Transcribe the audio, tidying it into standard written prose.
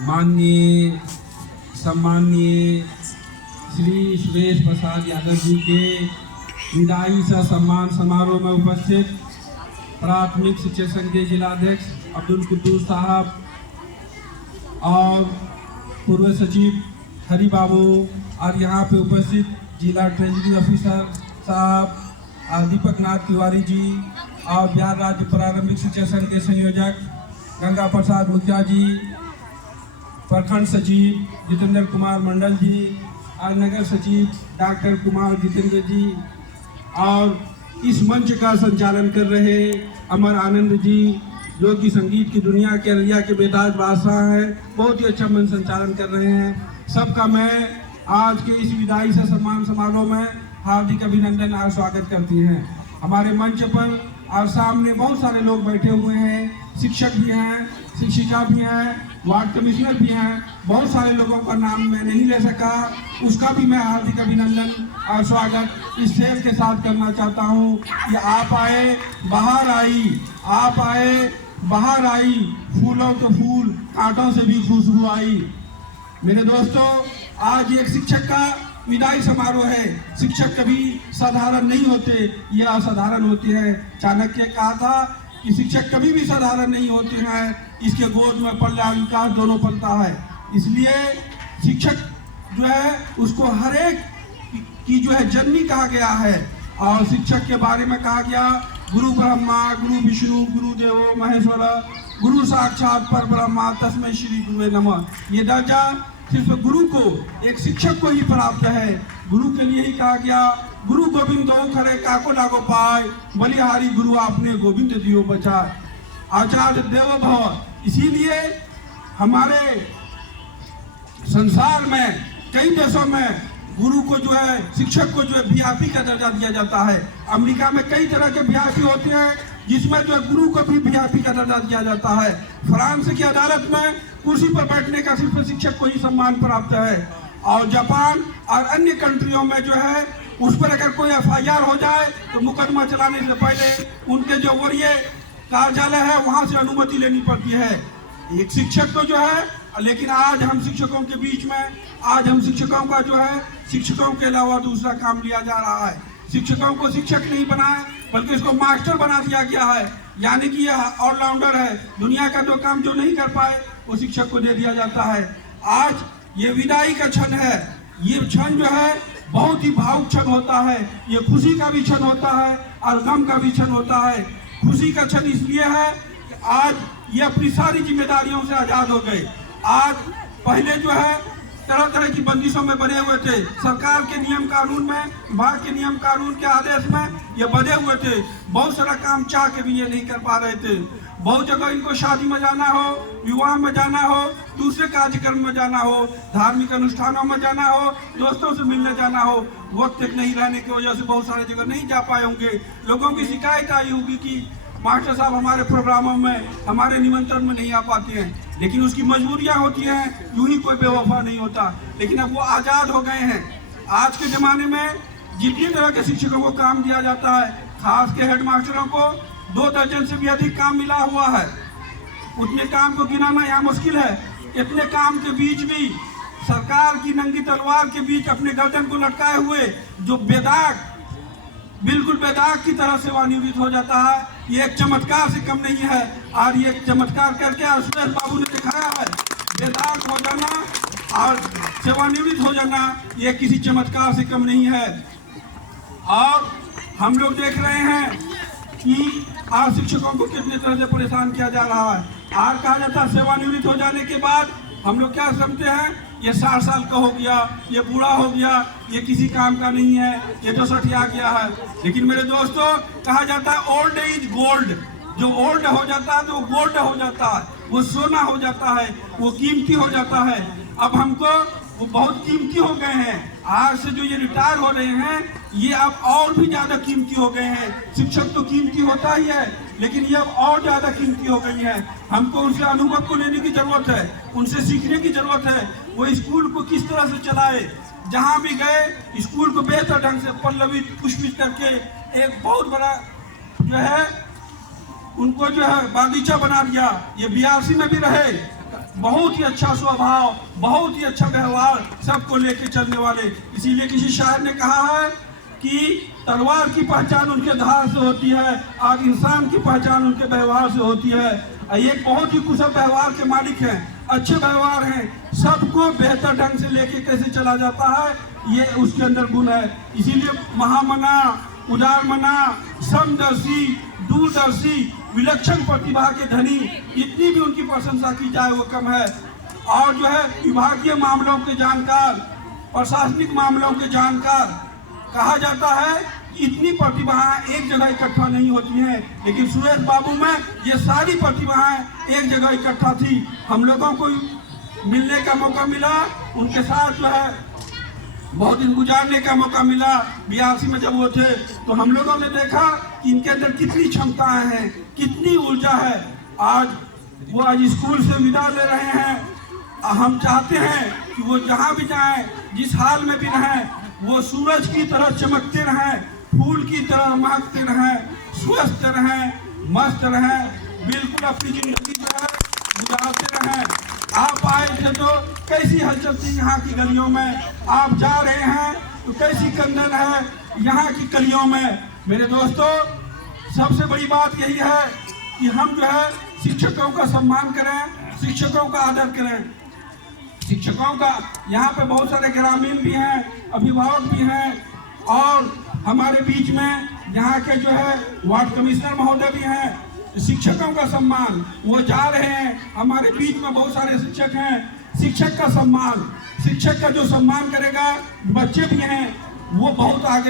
माननीय सम्माननीय श्री सुरेश प्रसाद यादव जी के विदाई सह सम्मान समारोह में उपस्थित प्राथमिक शिक्षक संघ के जिलाध्यक्ष अब्दुल कुद्दूस साहब और पूर्व सचिव हरि बाबू और यहाँ पे उपस्थित जिला ट्रेजरी ऑफिसर साहब दीपक नाथ तिवारी जी और बिहार राज्य प्रारंभिक शिक्षा संघ के संयोजक गंगा प्रसाद मुखिया जी, प्रखंड सचिव जितेंद्र कुमार मंडल जी और नगर सचिव डॉक्टर कुमार जितेंद्र जी और इस मंच का संचालन कर रहे अमर आनंद जी जो कि संगीत की दुनिया के अररिया के बेताज बादशाह हैं, बहुत ही अच्छा मंच संचालन कर रहे हैं। सबका मैं आज के इस विदाई से सम्मान समारोह में हार्दिक अभिनंदन और स्वागत करती हैं। हमारे मंच पर और सामने बहुत सारे लोग बैठे हुए हैं, शिक्षक भी हैं, शिक्षिका भी हैं, वार्ड कमिश्नर भी हैं, बहुत सारे लोगों का नाम मैं नहीं ले सका, उसका भी मैं हार्दिक अभिनंदन और स्वागत इस शेर के साथ करना चाहता हूँ कि आप आए बाहर आई, आप आए बाहर आई, फूलों तो फूल कांटों से भी खुशबू आई। मेरे दोस्तों, आज एक शिक्षक का विदाई समारोह है। शिक्षक कभी साधारण नहीं होते, ये असाधारण होते हैं। चाणक्य कहा था कि शिक्षक कभी भी साधारण नहीं होते हैं, इसके गोद में पल्ला विकास दोनों पलता है। इसलिए शिक्षक जो है उसको हर एक की जो है जननी कहा गया है और शिक्षक के बारे में कहा गया गुरु ब्रह्मा गुरु विष्णु गुरु देवो महेश्वर गुरु साक्षात पर ब्रह्मा तस्मै श्री गुरुवे नमः। ये दर्जा सिर्फ गुरु को, एक शिक्षक को ही प्राप्त है। गुरु के लिए ही कहा गया गुरु गोविंद दो खड़े काको लागो पाए, बलिहारी गुरु आपने गोविंद दियो बचाए, आचार्य देवो भव। इसीलिए हमारे संसार में कई देशों में गुरु को जो है, शिक्षक को जो है वीआईपी का दर्जा दिया जाता है। अमेरिका में कई तरह के वीआईपी होते हैं जिसमें जो है गुरु को भी वीआईपी का दर्जा दिया जाता है। फ्रांस की अदालत में कुर्सी पर बैठने का सिर्फ शिक्षक को ही सम्मान प्राप्त है। और जापान और अन्य कंट्रियों में जो है उस पर अगर कोई एफआईआर हो जाए तो मुकदमा चलाने से पहले उनके जो वरीय कार्यालय है वहां से अनुमति लेनी पड़ती है एक शिक्षक को जो है। लेकिन आज हम शिक्षकों के बीच में, आज हम शिक्षकों का जो है, शिक्षकों के अलावा दूसरा काम लिया जा रहा है। शिक्षकों को शिक्षक नहीं बनाए बल्कि इसको मास्टर बना दिया गया है, यानी कि यह ऑलराउंडर है। दुनिया का जो काम जो नहीं कर पाए वो शिक्षक को दे दिया जाता है। आज ये विदाई का क्षण है, ये क्षण जो है बहुत ही भावुक क्षण होता है। ये खुशी का भी क्षण होता है और गम का भी क्षण होता है। खुशी का क्षण इसलिए है कि आज ये अपनी सारी जिम्मेदारियों से आजाद हो गए। आज पहले जो है तरह तरह की बंदिशों में बने हुए थे, सरकार के नियम कानून में, विभाग के नियम कानून के आदेश में ये बने हुए थे। बहुत सारा काम चाह के भी ये नहीं कर पा रहे थे। बहुत जगह इनको शादी में जाना हो, विवाह में जाना हो, दूसरे कार्यक्रम में जाना हो, धार्मिक अनुष्ठानों में जाना हो, दोस्तों से मिलने जाना हो, वक्त तक नहीं रहने की वजह से बहुत सारी जगह नहीं जा पाए होंगे। लोगों की शिकायत आई होगी कि मास्टर साहब हमारे प्रोग्रामों में, हमारे निमंत्रण में नहीं आ पाते हैं। लेकिन उसकी मजबूरियां होती हैं, यूं ही कोई बेवफा नहीं होता। लेकिन अब वो आज़ाद हो गए हैं। आज के ज़माने में जितनी तरह के शिक्षकों को काम दिया जाता है, खास के हेड मास्टरों को 2 दर्जन से भी अधिक काम मिला हुआ है। उतने काम को गिनाना यहाँ मुश्किल है। इतने काम के बीच भी सरकार की नंगी तलवार के बीच अपने गर्दन को लटकाए हुए जो बेदाग, बिल्कुल बेदाग की तरह सेवानिवृत्त हो जाता है, ये एक चमत्कार से कम नहीं है। और ये चमत्कार करके सुरेश बाबू ने दिखाया है, बेदाग हो जाना और सेवानिवृत्त हो जाना ये किसी चमत्कार से कम नहीं है। और हम लोग देख रहे हैं कि आज शिक्षकों को कितने तरह से परेशान किया जा रहा है। आज कहा जाता है सेवानिवृत्त हो जाने के बाद हम लोग क्या समझते हैं, ये 60 साल का हो गया, ये बूढ़ा हो गया, ये किसी काम का नहीं है, ये तो सठिया गया है। लेकिन मेरे दोस्तों, कहा जाता है ओल्ड इज गोल्ड। जो ओल्ड हो जाता है तो वो गोल्ड हो जाता है, वो सोना हो जाता है, वो कीमती हो जाता है। अब हमको वो बहुत कीमती हो गए हैं। आज से जो ये रिटायर हो रहे हैं ये अब और भी ज्यादा कीमती हो गए हैं। शिक्षक तो कीमती होता ही है, लेकिन ये अब और ज्यादा कीमती हो गई है। हमको उनसे अनुभव को लेने की जरूरत है, उनसे सीखने की जरूरत है। वो स्कूल को किस तरह से चलाए, जहाँ भी गए स्कूल को बेहतर ढंग से पल्लवित पुष्पित करके एक बहुत बड़ा जो है उनको जो है बागीचा बना दिया। ये BRC में भी रहे, बहुत ही अच्छा स्वभाव, बहुत ही अच्छा व्यवहार, सबको लेके चलने वाले। इसीलिए किसी शायर ने कहा है कि तलवार की पहचान उनके धार से होती है और इंसान की पहचान उनके व्यवहार से होती है। ये बहुत ही कुशल व्यवहार के मालिक हैं, अच्छे व्यवहार हैं, सबको बेहतर ढंग से लेके कैसे चला जाता है, ये उसके अंदर गुण है। इसीलिए महामना, उदारमना, समदर्शी, दूरदर्शी, विलक्षण प्रतिभा के धनी, इतनी भी उनकी प्रशंसा की जाए वो कम है। और जो है विभागीय मामलों के जानकार, प्रशासनिक मामलों के जानकार, कहा जाता है इतनी प्रतिभाएं एक जगह इकट्ठा नहीं होती हैं, लेकिन सुरेश बाबू में ये सारी प्रतिभाएं एक जगह इकट्ठा थी। हम लोगों को मिलने का मौका मिला, उनके साथ जो है बहुत दिन गुजारने का मौका मिला। 82 में जब वो थे तो हम लोगों ने देखा कि इनके अंदर कितनी क्षमताएं हैं, कितनी ऊर्जा है। आज स्कूल से विदा ले रहे हैं। हम चाहते हैं कि वो जहाँ भी जाएं, जिस हाल में भी रहें, वो सूरज की तरह चमकते रहें, फूल की तरह महकते रहें, स्वस्थ रहें, मस्त रहें, बिल्कुल अपनी जिंदगी जो है गुजारते रहें। आप आए थे तो कैसी हलचल थी यहाँ की गलियों में, आप जा रहे हैं तो कैसी कंदन है यहाँ की गलियों में। मेरे दोस्तों, सबसे बड़ी बात यही है कि हम जो है शिक्षकों का सम्मान करें, शिक्षकों का आदर करें। शिक्षकों का यहाँ पे बहुत सारे ग्रामीण भी हैं, अभिभावक भी हैं, और हमारे बीच में यहाँ के जो है वार्ड कमिश्नर महोदय भी हैं। शिक्षकों का सम्मान, वो जा रहे हैं, हमारे बीच में बहुत सारे शिक्षक हैं। शिक्षक का सम्मान, शिक्षक का जो सम्मान करेगा, बच्चे भी हैं, वो बहुत आगे